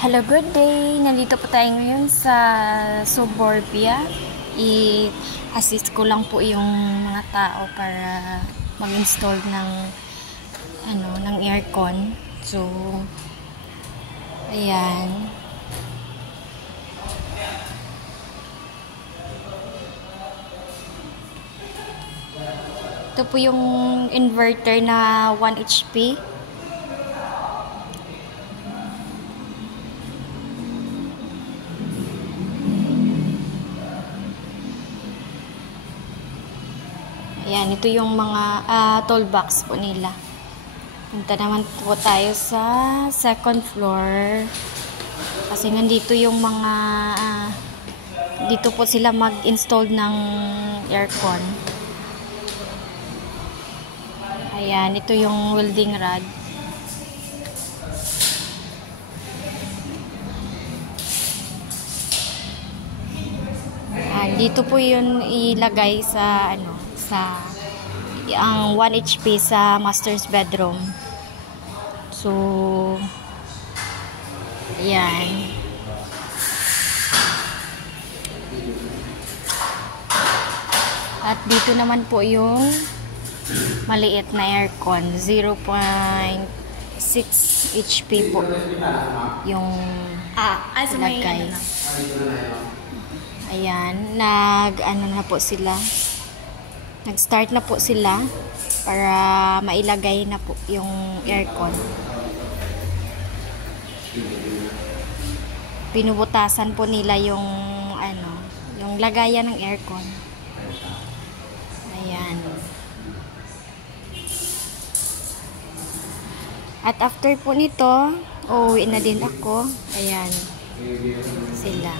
Hello, good day! Nandito po tayo ngayon sa Suburbia. I-assist ko lang po yung mga tao para mag-install ng aircon. So, ayan. Ito po yung inverter na 1 HP. Ayan, ito yung mga toolbox po nila. Punta naman po tayo sa second floor. Kasi nandito yung mga dito po sila mag-install ng aircon. Ayan, ito yung welding rod. Dito po yun ilagay sa ang 1 HP sa master's bedroom. So, ayan. At dito naman po yung maliit na aircon, 0.6 HP po yung lagay. Ayan, na po sila. Nag-start na po sila para mailagay na po yung aircon. Pinubutasan po nila yung yung lagayan ng aircon. Ayan. At after po nito, uuwi na din ako. Ayan. Sila.